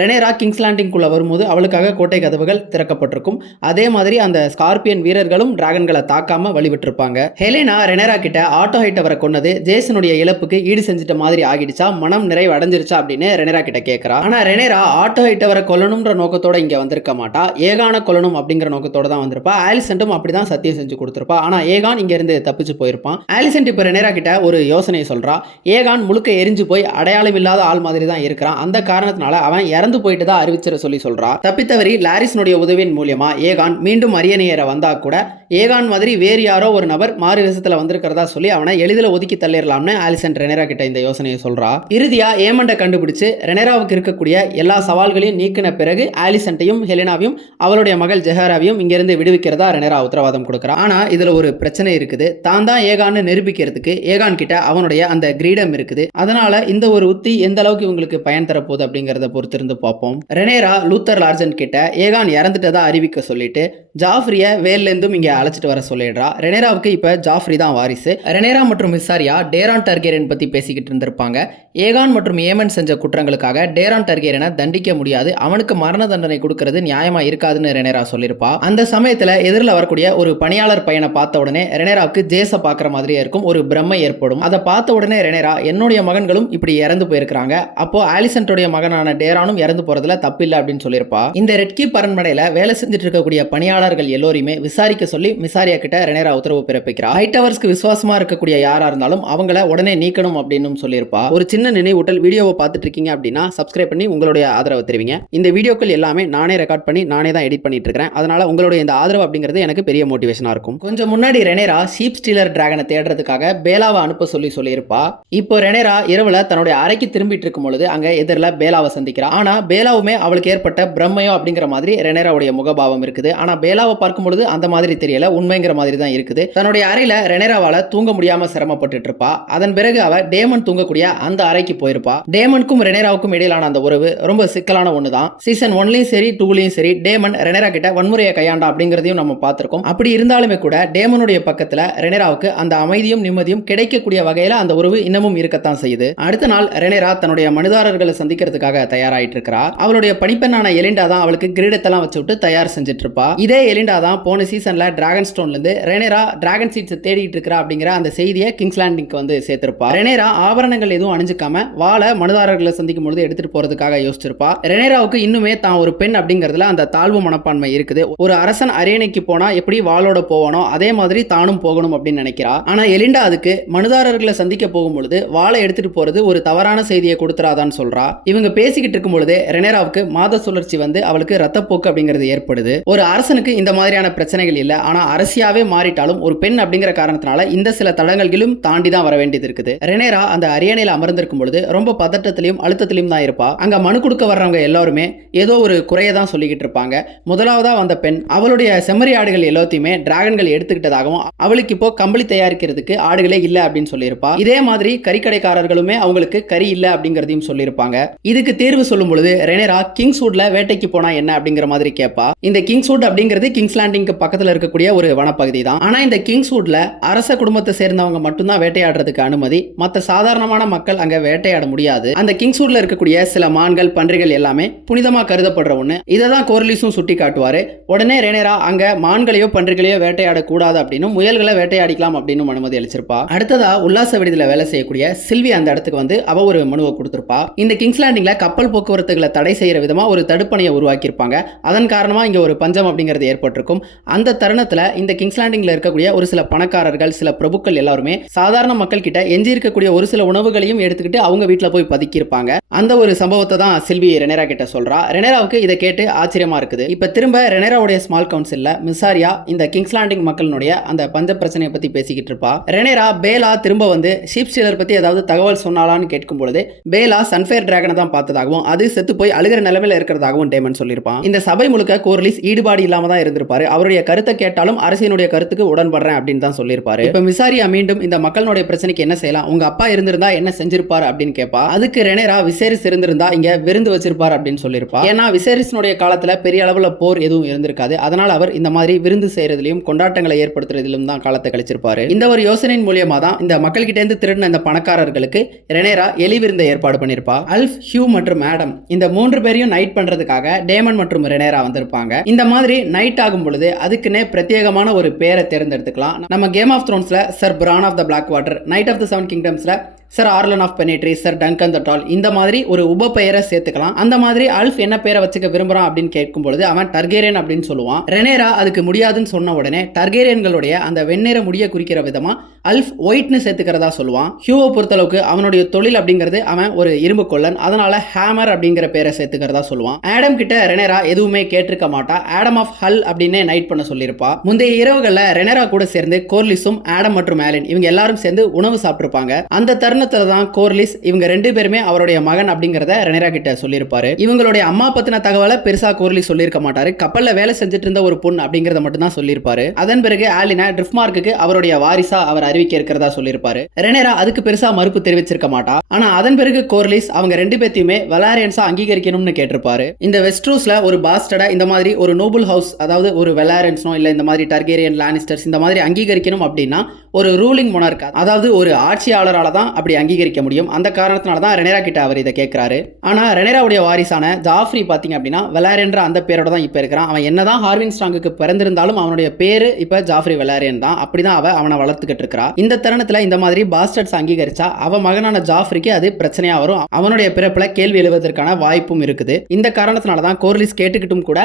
ரெனேரா கிங்ஸ் லேண்டிங்குள்ள வரும்போது அவளுக்காக கோட்டை கதவுகள் திறக்கப்பட்டிருக்கும். அதே மாதிரி அந்த ஸ்கார்பியன் வீரர்களும் டிராகன்களை தாக்காம வழிவிட்டிருப்பாங்க. ஹெலேனா ரெனேரா கிட்ட ஆட்டோ ஹைட்டவரை கொன்னது ஜேசனுடைய இழப்புக்கு ஈடு செஞ்சிட்ட மாதிரி ஆகிடுச்சா, மனம் நிறைவு அடைஞ்சிருச்சா அப்படின்னு ரெனேரா கிட்ட கேட்கிறா. ஆனா ரெனேரா ஆட்டோ ஹைட்டவரை கொல்லணும்ன்ற நோக்கத்தோட இங்க வந்திருக்க மாட்டா. ஏகான கொல்லணும் அப்படிங்கிற நோக்கத்தோட தான் வந்திருப்பா. ஆலிசன்ட்டும் அப்படிதான் சத்தியம் செஞ்சு கொடுத்திருப்பா. ஆனா ஏகான் இங்க இருந்து தப்பிச்சு போயிருப்பான். ஆலிசன்ட் இப்ப ரெனேரா கிட்ட ஒரு யோசனையை சொல்றா. ஏகான் முழுக்க எரிஞ்சு போய் அடையாளம் இல்லாத ஆள் மாதிரி தான் இருக்கிறான். அந்த காரணத்தினால அவன் இறந்து போயிட்டு தான் அறிவிச்சிட சொல்லி சொல்றா. தப்பித்தவரி லாரிஸ்னுடைய உதவியின் மூலியமா ஏகான் மீண்டும் அரியணையேற வந்தா கூட ஏகான் மாதிரி வேறு யாரோ ஒரு நபர் மாறு வேஷத்துல வந்திருக்கிறதா சொல்லி அவனை எளிதில் ஒதுக்கி தள்ளிடலாம்னு ஆலிசன்ட் ரெனேரா கிட்ட இந்த யோசனையை சொல்றா. இறுதியா ஏமண்டை கண்டுபிடிச்சு ரெனேராவுக்கு இருக்கக்கூடிய எல்லா சவால்களையும் நீக்கின பிறகு ஆலிசன்ட்டையும் ஹெலேனாவையும் அவளுடைய மகள் ஜெஹராவையும் இங்கிருந்து விடுவிக்கிறதா ரெனேரா உத்தரவாதம் கொடுக்கிறா. ஆனா இதுல ஒரு பிரச்சனை இருக்குது. தான் தான் ஏகான்னு நிரூபிக்கிறதுக்கு ஏகான் கிட்ட அவனுடைய அந்த கிரீடம் இருக்குது. அதனால இந்த ஒரு உத்தி எந்த அளவுக்கு இவங்களுக்கு பயன் தரப்போகுது அப்படிங்கறத பொறுத்திருந்து பார்ப்போம். ரெனேரா லூத்தர் லார்ஜன் கிட்ட ஏகான் இறந்துட்டதா அறிவிக்க சொல்லிட்டு ஜாஃப்ரிய வேல்ல இருந்தும் இங்க அழைச்சிட்டு வர சொல்லிடுறா. ரெனேராவுக்கு இப்ப ஜாஃப்ரி தான் வாரிசு. ரெனேரா மற்றும் விசாரியா டேரான் டார்கேரியன் பத்தி பேசிக்கிட்டு இருந்திருப்பாங்க. ஏகான் மற்றும் ஏமன் செஞ்ச குற்றங்களுக்காக டேரான் டார்கேரியனை தண்டிக்க முடியாது, அவனுக்கு மரண தண்டனை கொடுக்கிறது நியாயமா இருக்காதுன்னு ரெனேரா சொல்லியிருப்பா. அந்த சமயத்துல எதிரில் வரக்கூடிய ஒரு பணியாளர் பையனை பார்த்த உடனே ரெனேராவுக்கு ஜேஸ பாக்குற மாதிரியே இருக்கும். ஒரு பிரம்மை ஏற்படும். அதை பார்த்த உடனே ரெனேரா என்னுடைய மகன்களும் இப்படி இறந்து போயிருக்காங்க, அப்போ ஆலிசன்ட்டுடைய மகனான டேரானும் இறந்து போறதுல தப்பில்லை அப்படின்னு சொல்லியிருப்பா. இந்த ரெட்கீப் அரண்மனையில வேலை செஞ்சுட்டு இருக்கக்கூடிய பணியாளர்கள் எல்லோருமே விசாரிக்க சொல்லி மிசாரியா கிட்ட ரெனேரா உத்தரவு பிறப்பிக்கிறா. ஹைட்டவர்ஸ்க்கு விசுவாசமா இருக்கக்கூடிய யாரா இருந்தாலும் அவங்கள உடனே நீக்கணும் அப்படின்னு சொல்லியிருப்பா. ஒரு சின்ன நினைவூட்டல், வீடியோவை பார்த்துட்டு இருக்கீங்க அப்படின்னா சப்ஸ்கிரைப் பண்ணி உங்களுடைய ஆதரவை தெரிவிங்க. இந்த வீடியோக்கள் எல்லாமே நானே ரெக்கார்ட் பண்ணி நானே தான் எடிட் பண்ணிட்டு இருக்கேன். அதனால உங்களுடைய இந்த ஆதரவு அப்படிங்கிறது எனக்கு பெரிய மோட்டிவேஷனா இருக்கும். கொஞ்சம் முன்னாடி ரெனேரா ஷீப் ஸ்டீலர் டிராகனை தேடுறதுக்காக பேலாவை அனுப்ப சொல்லியிருப்பா. இப்போ ரெனேரா இரவுல தன்னுடைய அறைக்கு திரும்பிட்டு இருக்கும் பொழுது அங்க எதிரில் பேலாவை சந்திக்கிறா. ஆனா பேலாவுமே அவளுக்கு ஏற்பட்ட பிரம்மையோ அப்படிங்கிற மாதிரி ரெனேராவுடைய முகபாவம் இருக்குது. ஆனா பேலாவை பார்க்கும் பொழுது அந்த மாதிரி தெரியல, உண்மைங்கிற மாதிரி தான் இருக்குது. தன்னுடைய அறையில ரெனேராவால தூங்க முடியாம சிரமப்பட்டு இருப்பா. அதன் பிறகு அவ டேமன் தூங்கக்கூடிய அந்த அறைக்கு போயிருப்பா. டேமனுக்கும் ரெனேராவுக்கும் இடையிலான அந்த உறவு ரொம்ப சிக்கலான ஒண்ணுதான். சீசன் 1லயும் சரி 2லயும் சரி டேமன் ரெனேரா கிட்ட வன்முறையை கையாண்டா அப்படிங்கிறதையும் நம்ம பார்த்திருக்கோம். அப்படி இருந்தாலுமே கூட டேமனுடைய பக்கத்துல ரெனேராவுக்கு அந்த அமைதியும் நிம்மதியும் கிடைக்கக்கூடிய வகையில அந்த உறவு இன்னமும் இருக்கத்தான் செய்யுது. அடுத்த நாள் ரெனேரா தன்னுடைய மனிதாரர்களை சந்திக்கிறதுக்காக தயாராயிட்டு இருக்கா. அவளுடைய பணிப்பெண்ணான எலிண்டா தான் அவளுக்கு கிரீடத்தெல்லாம் வச்சு விட்டு தயார் செஞ்சுட்டு இருப்பா. இதே எலிண்டா தான் போன சீசன்ல டிராகன் ஸ்டோன்ல இருந்து ரெனேரா டிராகன் சீட்ஸ் தேடிட்டு இருக்கா அப்படிங்கிற அந்த செய்தியை கிங்ஸ் லேண்டிங்க்கு வந்து சேர்த்திருப்பா. ரெனேரா ஆபரணங்கள் எதுவும் அணிஞ்சுக்காம வாழை மனிதாரர்களை சந்திக்கும் பொழுது எடுத்துட்டு போறதுக்காக யோசிச்சிருப்பா. ரெனேராவுக்கு இன்னுமே தான் ஒரு பெண் அப்படிங்கிறதுல அந்த தாழ்வு மனப்பான்மை இருக்குது. ஒரு அரசன் அரியணைக்கு போனா எப்படி வாளோட போவானோ அதே மாதிரி தானும் போகணும் அப்படின்னு நினைக்கிறா. ஆனா எலிண்டா அதுக்கு மனிதாரர்களை சந்திக்க போகும்பொழுது வாளை எடுத்துட்டு போறது ஒரு தவறான செய்தியை கொடுத்துறாதான்னு சொல்றா. இவங்க பேசிக்கிட்டு இருக்கும் பொழுது ரெனேராவுக்கு மாத சுழற்சி வந்து அவளுக்கு ரத்தப்போக்கு அப்படிங்கிறது ஏற்படுது. ஒரு அரசனுக்கு இந்த மாதிரியான பிரச்சனைகள் இல்ல, ஆனா அரசியாவே மாறிட்டாலும் ஒரு பெண் அப்படிங்கிற காரணத்தினால இந்த சில தடங்கல்களும் தாண்டி தான் வர வேண்டியது இருக்குது. ரெனேரா அந்த அரியணையில அமர்ந்திருக்கும் பொழுது ரொம்ப பதட்டத்திலையும் அழுத்தத்திலையும் தான் இருப்பா. அங்க மனு கொடுக்க வர்றவங்க எல்லாருமே ஏதோ ஒரு குறையை தான் சொல்லிக்கிட்டு இருப்பாங்க. முதலாவதா வந்த பெண் அவளுடைய செம்மறி ஆடுகள் எல்லாத்தையுமே டிராகன்கள் எடுத்துக்கிட்டதாகவும் அவளுக்கு இப்போ கம்பளி தயாரிக்கிறதுக்கு ஆடுகளே இல்ல அப்படின்னு சொல்லியிருப்பா. இதே மாதிரி கறிக்கடைக்காரர்களுமே அவங்களுக்கு கறி இல்ல அப்படிங்கறதையும் சொல்லியிருப்பாங்க. இதுக்கு தீர்வு சொல்லும் பொழுது ரெனேரா கிங்ஸ்வுட்ல வேட்டைக்கு போனா என்ன அப்படிங்கிற மாதிரி கேட்பா. இந்த கிங்ஸ்வுட் அப்படிங்கிறது கிங்ஸ் லேண்டிங்க்கு பக்கத்துல இருக்கக்கூடிய ஒரு வனப்பகுதி தான். ஆனா இந்த கிங்ஸ்வுட்ல அரச குடும்பத்தை சேர்ந்தவங்க மட்டும்தான் வேட்டையாடுறதுக்கு அனுமதி, மற்ற சாதாரணமான மக்கள் அங்க வேட்டையாட முடியாது. அந்த கிங்ஸ்வுட்ல இருக்கக்கூடிய சில மான்கள் பன்றிகள் எல்லாமே புனிதமா கருதப்படுற ஒண்ணு. இதை தான் கோர்லிஸும் சுட்டி காட்டுவாரு. உடனே ரெனேரா அங்க மான்களையோ பன்றிகளையோ வேட்டையாட கூடாது அப்படின்னு முயல்களை வேட்டையாடிக்கலாம் அப்படின்னு அனுமதி அளிச்சிருப்பா. அடுத்ததா உல்லாச விடுதியில வேலை செய்யக்கூடிய சில்வி அந்த இடத்துக்கு வந்து அவ ஒரு மனுவை கொடுத்திருப்பா. இந்த கிங்ஸ் லேண்டிங்ல கப்பல் போக்குவரத்துகளை தடை செய்யற விதமா ஒரு தடுப்பணையை உருவாக்கியிருப்பாங்க. அதன் காரணமா இங்க ஒரு பஞ்சம் அப்படிங்கிறது ஏற்பட்டிருக்கும். அந்த தருணத்துல இந்த கிங்ஸ் லேண்டிங்ல இருக்கக்கூடிய ஒரு சில பணக்காரர்கள் சில பிரபுக்கள் எல்லாருமே சாதாரண மக்கள் கிட்ட எஞ்சி இருக்கக்கூடிய ஒரு சில உணவுகளையும் எடுத்துக்கிட்டு அவங்க வீட்டுல போய் பதுக்கி இருப்பாங்க. அந்த ஒரு சம்பவத்தை தான் சில்வி ரெனேரா கிட்ட சொல்றா. ரெனேராவுக்கு இதை கேட்டு ஆச்சரியமா இருக்குது. இப்ப திரும்ப ரெனேரா ரெனேராவுடைய ஸ்மால் கவுன்சில்ல மிசாரியா இந்த கிங்ஸ் லேண்டிங் மக்களுடைய அந்த பஞ்ச பிரச்சனையை பத்தி பேசிக்கிட்டு இருப்பா. ரெனேரா பேலா திரும்ப வந்து ஷீப் ஸ்டீலர் பத்தி ஏதாவது தகவல் சொன்னாலான்னு கேட்கும் பொழுது பேலா சன்ஃபயர் டிராகனை தான் பார்த்ததாகவும் அது செத்து போய் அழுகிற நிலைமையில இருக்கிறதாகவும் டேமன் சொல்லியிருப்பான். இந்த சபை முழுக்க கோர்லிஸ் ஈடுபாடு இல்லாம தான் இருந்திருப்பாரு. அவருடைய கருத்தை கேட்டாலும் அரசியனுடைய கருத்துக்கு உடன்படுறேன் அப்படின்னு தான் சொல்லியிருப்பாரு. இப்ப மிசாரியா மீண்டும் இந்த மக்களுடைய பிரச்சனைக்கு என்ன செய்யலாம், உங்க அப்பா இருந்திருந்தா என்ன செஞ்சிருப்பாரு அப்படின்னு கேட்பா. அதுக்கு ரெனேரா விசேரிஸ் இருந்திருந்தா இங்க விருந்து வச்சிருப்பார் அப்படின்னு சொல்லியிருப்பா. ஏன்னா விசேரிஸ்னுடைய காலத்துல பெரிய அளவுல போர் எதுவும் இருந்திருக்காது. அதனால அவர் இந்த மாதிரி விருந்து செய்யறதிலும் கொண்டாட்டங்களை ஏற்படுத்துறதிலும் தான் காலத்தை கழிச்சிருப்பாரு. இந்த ஒரு யோசனையின் மூலியமா தான் இந்த மக்கள்கிட்ட இருந்து திருடின இந்த பணக்காரர்களுக்கு ரெனேரா எலி விருந்தை ஏற்பாடு பண்ணிருப்பா. அல்ஃப், ஹியூ மற்றும் ஆடம் இந்த 3 பேரையும் நைட் பண்றதுக்காக டேமன் மற்றும் ரெனேரா வந்திருப்பாங்க. இந்த மாதிரி நைட் ஆகும் பொழுது அதுக்குன்னே பிரத்யேகமான ஒரு பேரை தேர்ந்தெடுத்துக்கலாம். நம்ம கேம் ஆஃப் த்ரோன்ஸ்ல Sir Bran of the Blackwater, knight of the 7 கிங்டம்ஸ்ல Sir Arlan of Pennytree, Sir Duncan the tall, இந்த மாதிரி ஒரு உப பெயரை சேர்த்துக்கலாம். அந்த மாதிரி அல்ஃப் என்ன பேரை வச்சுக்க விரும்புறான் அப்படின்னு கேட்கும் பொழுது அவன் டர்கேரியன் அப்படின்னு சொல்லுவான். ரெனேரா அதுக்கு முடியாதுன்னு சொன்ன உடனே டர்கேரியன்களுடைய அந்த வெண்ணிற முடிய குறிக்கிற விதமா அல்ஃப் ஒயிட்னு சேர்த்துக்கிறதா சொல்லுவான். ஹியூவை பொறுத்தளவுக்கு அவனுடைய தொழில் அப்படிங்கிறது அவன் ஒரு இரும்பு கொல்லன், அதனால ஹேமர் அப்படிங்கிற பேரை சேர்த்துக்கிறதா சொல்லுவான். ஆடம் கிட்ட ரெனேரா எதுவுமே கேட்டிருக்க மாட்டா. ஆடம் ஆஃப் ஹல் அப்படின்னே நைட் பண்ண சொல்லியிருப்பா. முந்தைய இரவுகள்ல ரெனேரா கூட சேர்ந்து கோர்லிஸும் ஆடம் மற்றும் ஆலின் இவங்க எல்லாரும் சேர்ந்து உணவு சாப்பிட்டிருப்பாங்க. அந்த தருணத்துல தான் கோர்லிஸ் இவங்க 2 பேருமே அவருடைய மகன் அப்படிங்கறத ரெனேரா கிட்ட சொல்லியிருப்பாரு. இவங்களுடைய அம்மா பத்தின தகவலை பெருசா கோர்லிஸ் சொல்லியிருக்க மாட்டாரு. கப்பல்ல வேலை செஞ்சுட்டு இருந்த ஒரு பொண்ணு அப்படிங்கறத மட்டும் தான் சொல்லியிருப்பாரு. அதன் பிறகு ஆலினா ட்ரிஃப்ட்மார்க்குக்கு அவருடைய வாரிசா அவர் அறிவிக்க இருக்கிறதா சொல்லியிருப்பாரு. ரெனேரா அதுக்கு பெருசா மறுப்பு தெரிவிச்சிருக்க மாட்டா. ஆனா அதன் பிறகு கோர்லிஸ் அவங்க 2 பேத்தையுமே வெலாரியன்ஸா அங்கீகரிக்கணும்னு கேட்டிருப்பாரு. இந்த வெஸ்ட்ரூஸ்ல ஒரு பாஸ்டர்டா இந்த மாதிரி ஒரு நோபல் ஹவுஸ், அதாவது ஒரு வெலாரியன்ஸோ இல்ல இந்த மாதிரி டர்கேரியன், லானிஸ்டர்ஸ் இந்த மாதிரி அங்கீகரிக்கணும் அப்படின்னா ஒரு ரூலிங் மொனார்க், அதாவது ஒரு ஆட்சியாளரால தான் அப்படி அங்கீகரிக்க முடியும். அந்த காரணத்தினால தான் ரெனேரா கிட்ட அவர் இதை கேட்கிறாரு. ஆனா ரெனேராவுடைய வாரிசான ஜாஃப்ரி பாத்தீங்க அப்படின்னா வெலாரியன்ற அந்த பேரோட தான் இப்ப இருக்கிறான். அவன் என்னதான் ஹார்வின் ஸ்ட்ராங்குக்கு பிறந்திருந்தாலும் அவனுடைய பேரு இப்ப ஜாஃப்ரி வெலாரியன் தான். அப்படிதான் அவனை வளர்த்துக்கிட்டு இருக்கிறா. இந்த தருணத்துல இந்த மாதிரி பாஸ்டர்ட்ஸ் அங்கீகரிச்சா அவன் மகனான ஜாஃப்ரிக்கு அது பிரச்சனையா வரும். அவனுடைய பிறப்புல கேள்வி எழுவதற்கான வாய்ப்பும் இருக்குது. இந்த காரணத்தினால தான் கோர்லிஸ் கேட்டுக்கிட்டும் கூட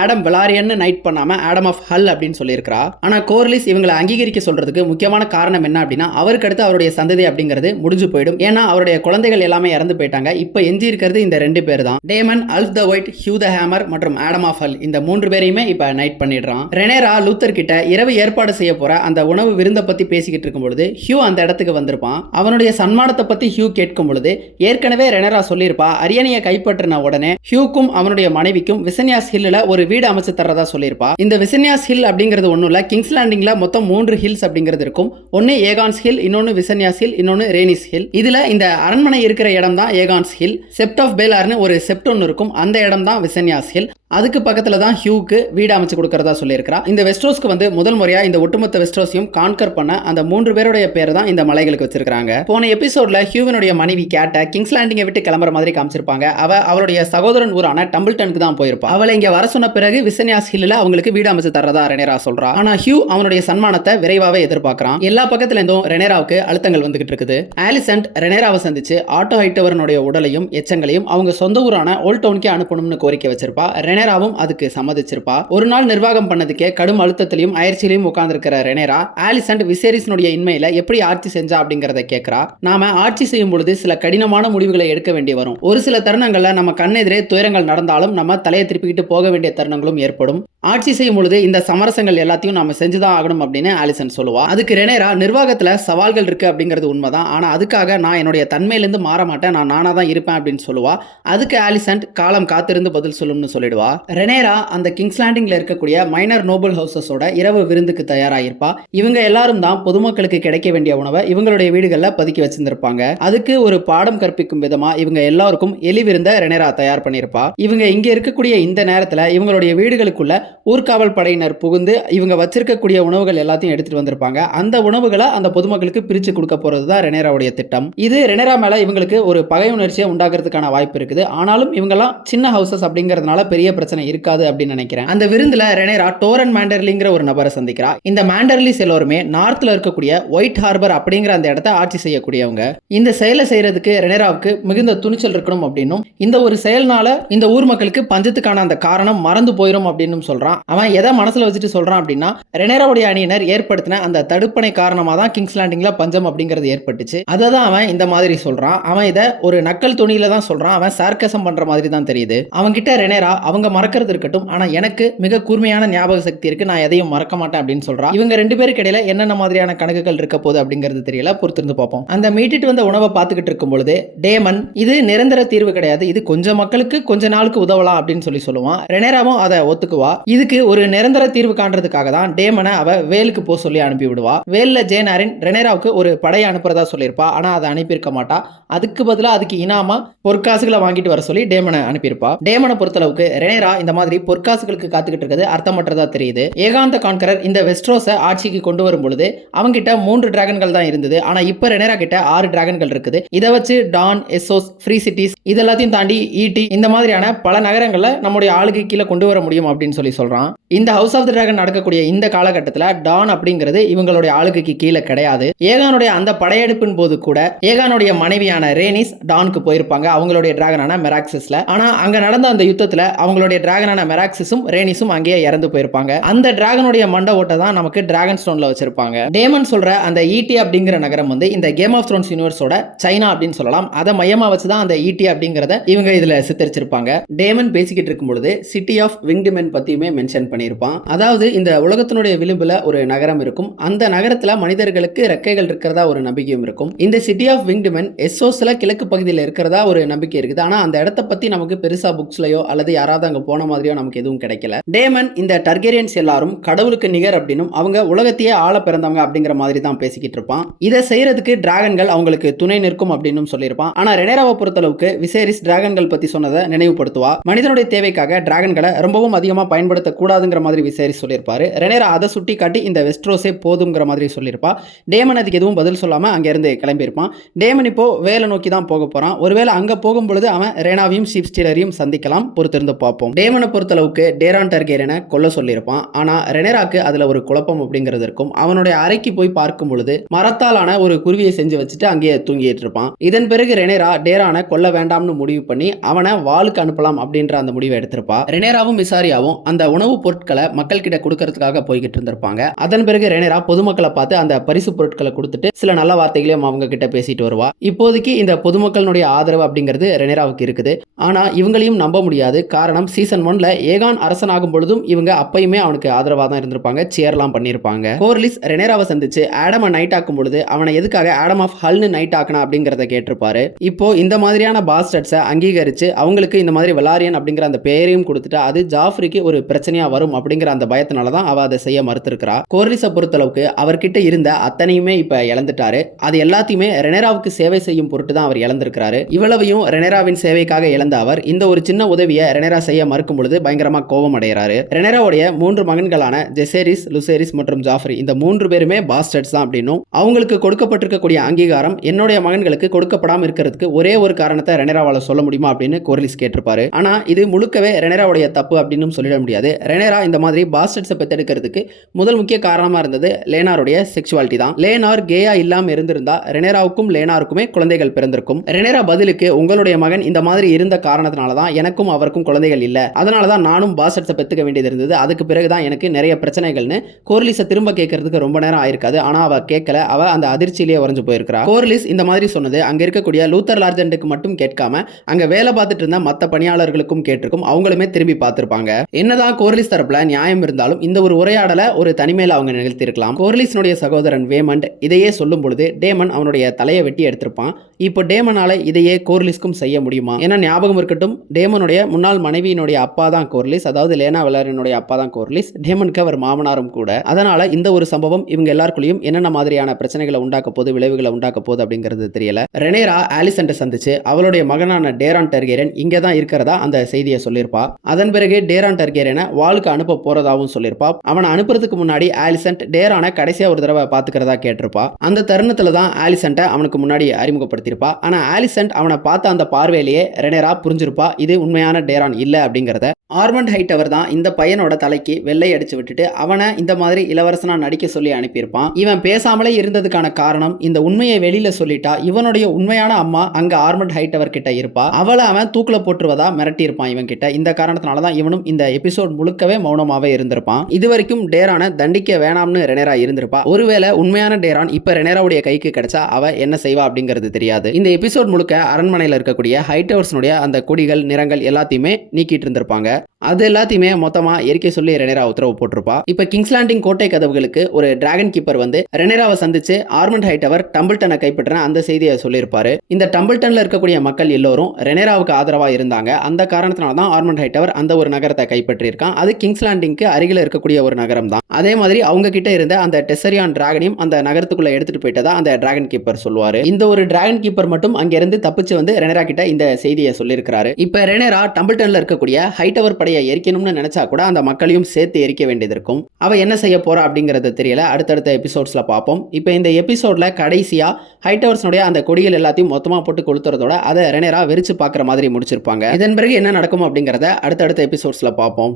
ஆடம் வெலாரியன் நைட் பண்ணாம ஆடம் ஆஃப் ஹல் அப்படின்னு சொல்லியிருக்கிறா. ஆனா கோர்லிஸ் இவங்களை அங்கீகரிக்க சொல்றதுக்கு முக்கியமான காரணம் என்ன அப்படின்னா அவருக்கு அடுத்து அவருடைய சந்ததி அப்படிங்கிறது முடிஞ்சு போயிடும். ஏன்னா அவருடைய குழந்தைகள் எல்லாமே இறந்து போயிட்டாங்க. இப்ப எஞ்சி இருக்கிறது இந்த 2 பேர் தான். Daemon, Ulf the White, Hugh the Hammer மற்றும் ஆடம் ஆஃப் ஹல் இந்த 3 பேரையுமே இப்ப நைட் பண்ணிடுறான். ரெனேரா லூத்தர் கிட்ட இரவு ஏற்பாடு செய்ய போற அந்த உணவு விருந்தை பத்தி பேசிக்கிட்டு இருக்கும் பொழுது ஹியூ அந்த இடத்துக்கு வந்திருப்பான். அவனுடைய சன்மானத்தை பத்தி ஹியூ கேட்கும் பொழுது ஏற்கனவே ரெனேரா சொல்லியிருப்பா அரியணையை கைப்பற்றின உடனே ஹியூக்கும் அவனுடைய மனைவிக்கும் விசன்யாஸ் ஹில்ல ஒரு வீடு அமைச்சு தரதா சொல்லியிருப்பா. இந்த விசன்யாஸ் ஹில் அப்படிங்கிறது ஒண்ணும் இல்ல, கிங்ஸ் லேண்டிங்ல மொத்தம் 3 ஹில்ஸ் அப்படிங்கிறது இருக்கும். ஒன்னு ஏகான்ஸ் ஹில், இன்னொன்னு விசன்யாஸ் ஹில், இன்னொன்னு ரேனிஸ் ஹில். இதுல இந்த அரண்மனை இருக்கிற இடம் தான் ஏகான்ஸ் ஹில். செப்ட் ஆஃப் பேலார்னு ஒரு செப்ட் ஒன்னு இருக்கும், அந்த இடம் தான் விசன்யாஸ் ஹில். அதுக்கு பக்கத்துல தான் ஹியூக்கு வீடு அமைச்சு கொடுக்கறதா சொல்லியிருக்கிறா. இந்த வெஸ்ட்ரோஸ்க்கு வந்து முதல் முறையா இந்த ஒட்டுமொத்த வெஸ்ட்ரோஸையும் கான்கர் பண்ண அந்த 3 பேருடைய பேர் தான் இந்த மலைகளுக்கு வச்சிருக்காங்க. போன எபிசோட்ல ஹியூவினுடைய மனைவி கேட்ட கிங்ஸ் லேண்டிங்கை விட்டு கிளம்புற மாதிரி காமிச்சிருப்பாங்க. அவளுடைய சகோதரன் ஊரான டம்பிள்டனுக்கு தான் போயிருப்பா. அவளை இங்க வர சொன்ன பிறகு விசன்யாஸ் ஹில்ல அவங்களுக்கு வீடு அமைச்சு தரதா ரெனேரா சொல்றா. ஆனா ஹியூ அவனுடைய சன்மானத்தை விரைவாவே எதிர்பார்க்கறான். எல்லா பக்கத்துல இருந்தும் ரெனேராவுக்கு அழுத்தங்கள் வந்துகிட்டு இருக்குது. ஆலிசன்ட் ரெனேராவை சந்திச்சு ஆட்டோ ஹைட்டவரனுடைய உடலையும் எச்சங்களையும் அவங்க சொந்த ஊரான ஓல்ட் டவுனுக்கே அனுப்பணும்னு கோரிக்கை வச்சிருப்பா. ரெனேராவும் அதுக்கு சம்மதிச்சிருப்பா. ஒரு நாள் நிர்வாகம் பண்ணதுக்கே கடும் அழுத்தத்திலையும் அயற்சியிலையும் உட்கார்ந்திருக்கிற ரெனேரா ஆலிசன்ட் விசேரிஸ்னுடைய இன்மையில எப்படி ஆட்சி செஞ்சா அப்படிங்கறத கேட்கிறா. நாம ஆட்சி செய்யும் பொழுது சில கடினமான முடிவுகளை எடுக்க வேண்டி வரும். ஒரு சில தருணங்கள்ல நம்ம கண்ணெதிரே துயரங்கள் நடந்தாலும் நம்ம தலையை திருப்பிக்கிட்டு போக வேண்டிய தருணங்களும் ஏற்படும். ஆட்சி செய்யும் பொழுது இந்த சமரசங்கள் எல்லாத்தையும் நாம செஞ்சுதான் ஆகணும் அப்படின்னு ஆலிசன் சொல்லுவா. அதுக்கு ரெனேரா நிர்வாகத்துல சவால்கள் இருக்கு அப்படிங்கிறது உண்மைதான், ஆனா அதுக்காக நான் என்னுடைய தன்மையிலிருந்து மாற மாட்டேன், நான் நானா தான் இருப்பேன் அப்படின்னு சொல்லுவா. அதுக்கு ஆலிசன்ட் காலம் காத்திருந்து பதில் சொல்லும்னு சொல்லிடுவா. ரெனேரா அந்த கிங்ஸ் லேண்டிங்ல இருக்கக்கூடிய மைனர் நோபல் ஹவுசஸோட இரவு விருந்துக்கு தயாராயிருப்பா. இவங்க எல்லாரும் தான் பொதுமக்களுக்கு கிடைக்க வேண்டிய உணவை இவங்களுடைய வீடுகள்ல பதுக்கி வச்சிருந்திருப்பாங்க. அதுக்கு ஒரு பாடம் கற்பிக்கும் விதமா இவங்க எல்லாருக்கும் எலி விருந்த ரெனேரா தயார் பண்ணியிருப்பா. இவங்க இங்க இருக்கக்கூடிய இந்த நேரத்துல இவங்களுடைய வீடுகளுக்குள்ள ஊர்காவல் படையினர் புகுந்து இவங்க வச்சிருக்கக்கூடிய உணவுகள் எல்லாத்தையும் எடுத்துட்டு வந்திருப்பாங்க. அந்த உணவுகளை அந்த பொதுமக்களுக்கு பிரிச்சு கொடுக்க போறதுதான் ரெனேராவுடைய திட்டம். இது ரெனேரா மேல இவங்களுக்கு ஒரு பகை உணர்ச்சியை உண்டாக்குறதுக்கான வாய்ப்பு இருக்குது. ஆனாலும் இவங்கெல்லாம் சின்ன ஹவுசஸ் அப்படிங்கறதுனால பெரிய பிரச்சனை இருக்காது அப்படின்னு நினைக்கிறேன். அந்த விருந்துல ரெனேரா டோரன் மாண்டர்லிங்கிற ஒரு நபரை சந்திக்கிறா. இந்த மாண்டர்லிஸ் எல்லாருமே நார்த்ல இருக்கக்கூடிய ஒயிட் ஹார்பர் அப்படிங்கிற அந்த இடத்தை ஆட்சி செய்யக்கூடியவங்க. இந்த செயலை செய்யறதுக்கு ரெனேராவுக்கு மிகுந்த துணிச்சல் இருக்கணும் அப்படின்னும் இந்த ஒரு செயல்னால இந்த ஊர் மக்களுக்கு பஞ்சத்துக்கான அந்த காரணம் மறந்து போயிடும் அப்படின்னு சொல்றான். அவன் எதை மனசுல வச்சுட்டு சொல்றான் அப்படின்னா ரெனேராவுடைய அணியினர் ஏற்படுத்தின அந்த தடுப்பணை காரணமா தான் கிங்ஸ் லேண்டிங்ல பஞ்சம் அப்படிங்கிறது ஏற்பட்டுச்சு. அதை தான் அவன் இந்த மாதிரி சொல்றான். அவன் இதை ஒரு நக்கல் துணியில தான் சொல்றான். அவன் சார்கசம் பண்ற மாதிரி தான் தெரியுது. அவன் கிட்ட ரெனேரா அவங்க மறக்கிறது இருக்கட்டும், ஆனா எனக்கு மிக கூர்மையான ஞாபக சக்தி இருக்கு, நான் எதையும் மறக்க மாட்டேன் அப்படின்னு சொல்றா. இவங்க 2 பேருக்கு இடையில என்னென்ன மாதிரியான கணக்குகள் இருக்க போகுது அப்படிங்கிறது தெரியல, பொறுத்திருந்து பார்ப்போம். அந்த மீட்டிட்டு வந்த உணவை பார்த்துக்கிட்டு இருக்கும் பொழுது டேமன் இது நிரந்தர தீர்வு கிடையாது, இது கொஞ்சம் மக்களுக்கு கொஞ்ச நாளுக்கு உதவலாம் அப்படின்னு சொல்லுவான். ரெனேராவும் அதை ஒத்துக்குவா. இதுக்கு ஒரு நிரந்தர தீர்வு காண்றதுக்காக தான் டேமனை அவ வேலுக்கு போக சொல்லி அனுப்பி விடுவா. வேல்ல ஜேன் ஆரின் ரெனேராவுக்கு ஒரு படையை அனுப்புறதா சொல்லியிருப்பா. ஆனா அதை அனுப்பியிருக்க மாட்டா. அதுக்கு பதிலாக அதுக்கு இனாமா பொற்காசுகளை வாங்கிட்டு வர சொல்லி டேமனை அனுப்பியிருப்பா. டேமனை பொறுத்தளவுக்கு ரெனேரா இந்த மாதிரி பொற்காசுகளுக்கு காத்துக்கிட்டு இருக்கிறது அர்த்தமற்றதா தெரியுது. ஏகாந்த கான்கரர் இந்த வெஸ்ட்ரோஸை ஆட்சிக்கு கொண்டு வரும் பொழுது அவங்கிட்ட 3 டிராகன்கள் தான் இருந்தது. ஆனா இப்ப ரெனேரா கிட்ட 6 டிராகன்கள் இருக்குது. இதை வச்சு டான், எஸ்ஸோஸ், ஃப்ரீ சிட்டிஸ் இதெல்லாத்தையும் தாண்டி ஈட்டி இந்த மாதிரியான பல நகரங்களை நம்முடைய ஆளுகை கீழே கொண்டு வர முடியும் அப்படின்னு சொல்றான். இந்த ஹவுஸ் ஆஃப் தி டிராகன் நடக்கக்கூடிய இந்த காலகட்டத்தில் டான் அப்படிங்கிறது இவங்களுடைய ஆளுகைக்கு கீழே கிடையாது. ஏகானுடைய அந்த படையெடுப்பின் போது கூட ஏகானுடைய மனைவியான ரேனிஸ் டானுக்கு போயிருப்பாங்க, அவங்களுடைய டிராகனான மெராக்சிஸ்ல. ஆனா அங்க நடந்த அந்த யுத்தத்துல அவங்களுடைய டிராகனான மெராக்சிஸும் ரேனிஸும் அங்கேயே இறந்து போயிருப்பாங்க. அந்த டிராகனுடைய மண்ட ஓட்டை தான் நமக்கு டிராகன் ஸ்டோன்ல வச்சிருப்பாங்க. டேமன் சொல்ற அந்த ஈட்டி அப்படிங்கிற நகரம் வந்து இந்த கேம் ஆஃப் த்ரோன்ஸ் யூனிவர்ஸோட சைனா அப்படின்னு சொல்லலாம். அதை மையமா வச்சுதான் அந்த ஈட்டி அப்படிங்கறத இவங்க இதுல சித்தரிச்சிருப்பாங்க. டேமன் பேசிக்கிட்டு இருக்கும் பொழுது சிட்டி ஆஃப் விங்டு மென் பத்தியுமே மென்ஷன் பண்ணியிருப்பான். அதாவது இந்த உலகத்தினுடைய விளிம்புல ஒரு நகரம் இருக்கும். அந்த நகரத்துல மனிதர்களுக்கு ரெக்கைகள் இருக்கிறதா ஒரு நம்பிக்கையும் இருக்கும். இந்த சிட்டி ஆஃப் விங்டு மென் எஸ்ஸோஸ்ல கிழக்கு பகுதியில் இருக்கிறதா ஒரு நம்பிக்கை இருக்குது. ஆனா அந்த இடத்தை பத்தி நமக்கு பெருசா புக்ஸ்லயோ அல்லது யாராவது அங்க போன மாதிரியோ நமக்கு எதுவும் கிடைக்கல. டேமன் இந்த டர்கேரியன்ஸ் எல்லாரும் கடவுளுக்கு நிகர் அப்படின்னும் அவங்க உலகத்தையே ஆள பிறந்தவங்க அப்படிங்கிற மாதிரி தான் பேசிக்கிட்டு இருப்பான். இதை செய்யறதுக்கு டிராகன்கள் அவங்களுக்கு துணை நிற்கும் அப்படின்னு சொல்லியிருப்பான். ஆனா ரெனேராவை பொறுத்தளவுக்கு விசேரிஸ் டிராகன்கள் பத்தி சொன்னதை நினைவுபடுத்துவா. மனிதனுடைய தேவைக்காக டிராகன்களை ரொம்பவும் அதிகமா பயன்படுத்த கூடாதுங்கிற மாதிரி விசேரிஸ் சொல்லியிருப்பாரு. ரெனேரா அதை சுட்டி காட்டி இந்த வெஸ்ட்ரோஸே போதுங்கிற மாதிரி சொல்லியிருப்பா. டேமன் அதுக்கு எதுவும் பதில் சொல்லாம அங்கிருந்து கிளம்பியிருப்பான். டேமன் இப்போ வேலை நோக்கி தான் போக போறான். ஒருவேளை அங்க போகும் பொழுது அவன் ரேனாவையும் ஷீப் ஸ்டீலரையும் சந்திக்கலாம், பொறுத்திருந்து பார்ப்போம். டேமனை பொறுத்தளவுக்கு டேரான் டர்கேரியனை கொல்ல சொல்லியிருப்பான். ஆனா ரெனேராக்கு அதுல ஒரு குழப்பம் அப்படிங்கிறது இருக்கும். அவனுடைய அறைக்கு போய் பார்க்கும் பொழுது மரத்தாலான ஒரு குருவியை செஞ்சு வச்சுட்டு அங்கேயே தூங்கிட்டு இருப்பான். இதன் பிறகு ரெனேரா டேரானை கொல்ல வேண்டாம்னு முடிவு பண்ணி அவனை வாளுக்கு அனுப்பலாம் அப்படின்ற அந்த முடிவை எடுத்திருப்பா. ரெனேராவும் விசாரியாவும் அந்த உணவுப் பொருட்களை மக்கள் கிட்ட கொடுக்கறதுக்காக போய்கிட்டு இருந்திருப்பாங்க. அதன் பிறகு ரெனேரா பொதுமக்களை பார்த்து அந்த பரிசு பொருட்களை கொடுத்துட்டு சில நல்ல வார்த்தைகளையும் அவங்க கிட்ட பேசிட்டு வருவா. இப்போதைக்கு இந்த பொதுமக்களுடைய ஆதரவு அப்படிங்கிறது ரெனேராவுக்கு இருக்குது. ஆனா இவங்களையும் நம்ப முடியாது. காரணம் சீசன் 1ல ஏகான் அரசனாகும் பொழுதும் இவங்க அப்பயுமே அவனுக்கு ஆதரவா தான் இருந்திருப்பாங்க, சேர்லாம் பண்ணியிருப்பாங்க. கோர்லிஸ் ரெனேராவை சந்திச்சு ஆடமை நைட் ஆக்கும் பொழுது அவனை எதுக்காக ஆடம் ஆஃப் ஹல்னு நைட் ஆக்கணும் அப்படிங்கறத கேட்டிருப்பாரு. இப்போ இந்த மாதிரியான பாஸ்டர்ட்ஸை அங்கீகரிச்சு அவங்களுக்கு இந்த மாதிரி வெலாரியன் அப்படிங்கிற அந்த பெயரையும் கொடுத்துட்டு அது ஜாஃப்ரிக்கு ஒரு பிரச்சனையா வரும் அப்படிங்கிற அந்த பயத்தினால தான் அவ அதை செய்ய மறுத்திருக்கிறா. கோர்லிஸை பொறுத்தளவுக்கு அவர்கிட்ட இருந்த அத்தனையுமே இப்ப இழந்துட்டாரு. அது எல்லாத்தையுமே ரெனேராவுக்கு சேவை செய்யும் பொருட்டு தான் அவர் இழந்திருக்கிறாரு. இவ்வளவையும் ரெனேராவின் சேவைக்காக இழந்த அவர் இந்த ஒரு சின்ன உதவியை ரெனேரா செய்ய மறுக்கும் பொழுது பயங்கரமா கோபம் அடைகிறாரு. ரெனேராவுடைய 3 மகன்களான ஜெசேரிஸ், லுசேரிஸ் மற்றும் ஜாஃப்ரி இந்த 3 பேருமே பாஸ்டர்ட்ஸ் தான் அப்படின்னும் அவங்களுக்கு கொடுக்கப்பட்டிருக்கக்கூடிய அங்கீகாரம் என்னுடைய மகன்களுக்கு கொடுக்கப்படாம இருக்கிறதுக்கு ஒரே ஒரு காரணத்தை ரெனேராவால சொல்ல முடியுமா அப்படின்னு கோர்லிஸ் கேட்டிருப்பாரு. ஆனா இது முழுக்கவே ரெனேராவுடைய தப்பு அப்படின்னு சொல்லிட முடியாது. ரெனேரா இந்த மாதிரி பாஸ்டர்ட்ஸை பெற்றெடுக்கிறதுக்கு முதல் முக்கிய காரணமா இருந்தது லேனாருடைய செக்சுவாலிட்டி தான். லேனார் கேயா இல்லாம இருந்திருந்தா ரெனேராவுக்கும் லேனாருக்குமே குழந்தைகள் பிறந்திருக்கும். ரெனேரா பதிலுக்கு உங்களுடைய மகன் இந்த மாதிரி இருந்த காரணத்தினால தான் எனக்கும் அவருக்கும் குழந்தைகள் இல்ல, அதனால தான் நானும் பாஸ்டர்ட்ஸை பெற்றுக்க வேண்டியது இருந்தது, அதுக்கு பிறகுதான் எனக்கு நிறைய பிரச்சனைகள்னு கோர்லிஸை திரும்ப கேட்கறதுக்கு ரொம்ப நேரம் ஆயிருக்காது. ஆனா அவ கேட்கல, அவ அந்த அதிர்ச்சியிலேயே உறைஞ்சு போயிருக்கிறா. கோர்லிஸ் இந்த மாதிரி சொன்னது அங்க இருக்கக்கூடிய லூத்தர் லார்ஜென்ட்டுக்கு மட்டும் கேட்காம அங்க வேலை பார்த்துட்டு இருந்த மற்ற பணியாளர்களுக்கும் கேட்டிருக்கும். அவங்களுமே திரும்பி பார்த்திருப்பாங்க. என்னதான் கோர்லிஸ் தரப்புல நியாயம் இருந்தாலும் இந்த ஒரு உரையாடலை ஒரு தனிமையில அவங்க நிகழ்த்திருக்கலாம். கோர்லிஸினுடைய சகோதரன் வேமண்ட் இதையே சொல்லும் பொழுது டேமன் அவனுடைய தலையை வெட்டி எடுத்திருப்பான். இப்போ டேமனால இதையே கோர்லிஸ்க்கும் செய்ய முடியுமா? ஏன்னா ஞாபகம் இருக்கட்டும், டேமனுடைய முன்னாள் மனைவியினுடைய அப்பா தான் கோர்லிஸ், அதாவது லேனா வெலாரியனுடைய அப்பா தான் கோர்லிஸ். டேமனுக்கு அவர் மாமனாரும் கூட. அதனால இந்த ஒரு சம்பவம் இவங்க எல்லாருக்குள்ளேயும் என்னென்ன மாதிரியான பிரச்சனைகளை உண்டாக்க போது, விளைவுகளை உண்டாக்க போது அப்படிங்கிறது தெரியல. ரெனேரா ஆலிசன்ட்டை சந்திச்சு அவளுடைய மகனான டேரான் டர்கேரியன் இங்க தான் இருக்கிறதா அந்த செய்தியை சொல்லியிருப்பா. அதன் பிறகு டேரான் டர்கேரியனை வாளுக்கு அனுப்ப போறதாவும் சொல்லியிருப்பா. அவனை அனுப்புறதுக்கு முன்னாடி ஆலிசன்ட் டேரானை கடைசியா ஒரு தடவை பாத்துக்கிறதா கேட்டிருப்பா. அந்த தருணத்துல தான் ஆலிசன்ட்டை அவனுக்கு முன்னாடி அறிமுகப்படுத்தியிருப்பா. ஆனா ஆலிசன்ட் அவனை பார்த்த அந்த பார்வையிலேயே ரெனேரா புரிஞ்சிருப்பா இது உண்மையான டேரான் இல்ல அப்படிங்கறத. ஆர்மண்ட் ஹைட்டவர் தான் இந்த பையனோட தலைக்கு வெள்ளை அடிச்சு விட்டுட்டு அவனை இந்த மாதிரி இளவரசனா நடிக்க சொல்லி அனுப்பியிருப்பான். இவன் பேசாமலே இருந்ததுக்கான காரணம் இந்த உண்மையை வெளியில சொல்லிட்டா இவனுடைய உண்மையான அம்மா அங்க ஆர்மண்ட் ஹைட்டவர் கிட்ட இருப்பா, அவளை அவன் தூக்கில போட்டுருவதா மிரட்டி இருப்பான் இவன் கிட்ட. இந்த காரணத்தினாலதான் இவனும் இந்த எபிசோட் முழுக்கவே மௌனமாவே இருந்திருப்பான். இதுவரைக்கும் டேரானை தண்டிக்க வேணாம்னு ரெனேரா இருந்திருப்பா. ஒருவேளை உண்மையான டேரான் இப்ப ரெனேராவுடைய கைக்கு கிடைச்சா அவ என்ன செய்வா அப்படிங்கிறது தெரியாது. இந்த எபிசோட் முழுக்க அரண்மனையில் இருக்கக்கூடிய ஹைட்டவர்ஸ்னுடைய அந்த கொடிகள் நிறங்கள் எல்லாத்தையுமே நீக்கி நீக்கிட்டு இருந்திருப்பாங்க. அது எல்லாத்தையுமே மொத்தமா எரிக்க சொல்லி ரெனேரா உத்தரவு போட்டிருப்பா. இப்ப கிங்ஸ் லேண்டிங் கோட்டை கதவுகளுக்கு ஒரு டிராகன் கீப்பர் வந்து ரெனேராவை சந்திச்சு ஆர்மண்ட் ஹைட்டவர் டம்பிள்டனை கைப்பற்றின அந்த செய்தியை சொல்லியிருப்பாரு. இந்த டம்பிள்டன்ல இருக்கக்கூடிய மக்கள் எல்லோரும் ரெனேராவுக்கு ஆதரவா இருந்தாங்க. அந்த காரணத்தினால தான் ஆர்மண்ட் ஹைட்டவர் அந்த ஒரு நகரத்தை கைப்பற்றியிருக்கான். அது கிங்ஸ் லேண்டிங்க்கு அருகில் இருக்கக்கூடிய ஒரு நகரம் தான். அதே மாதிரி அவங்க கிட்ட இருந்த அந்த டெசரியான் டிராகனையும் அந்த நகரத்துக்குள்ள எடுத்துட்டு போயிட்டதா அந்த டிராகன் கீப்பர் சொல்லுவாரு. இந்த ஒரு டிராகன் கீப்பர் மட்டும் அங்கிருந்து தப்பிச்சு வந்து ரெனேரா கிட்ட இந்த செய்தியை சொல்லியிருக்காரு. இப்ப ரெனேரா டம்பிள்டன்ல இருக்கக்கூடிய ஹைட்டவர் படையை எரிக்கணும்னு நினைச்சா கூட அந்த மக்களையும் சேர்த்து எரிக்க வேண்டியது இருக்கும். அவ என்ன செய்ய போறா அப்படிங்கறது தெரியல. அடுத்தடுத்த எபிசோட்ஸ்ல பார்ப்போம். இப்ப இந்த எபிசோட்ல கடைசியா ஹைட்டவர்ஸ்னுடைய அந்த கொடிகள் எல்லாத்தையும் மொத்தமா போட்டு கொளுத்துறதோட அதை ரெனேரா வெறிச்சு பார்க்குற மாதிரி முடிச்சிருப்பாங்க. இதன் பிறகு என்ன நடக்கும் அப்படிங்கறத அடுத்தடுத்த எபிசோட்ஸ்ல பார்ப்போம்.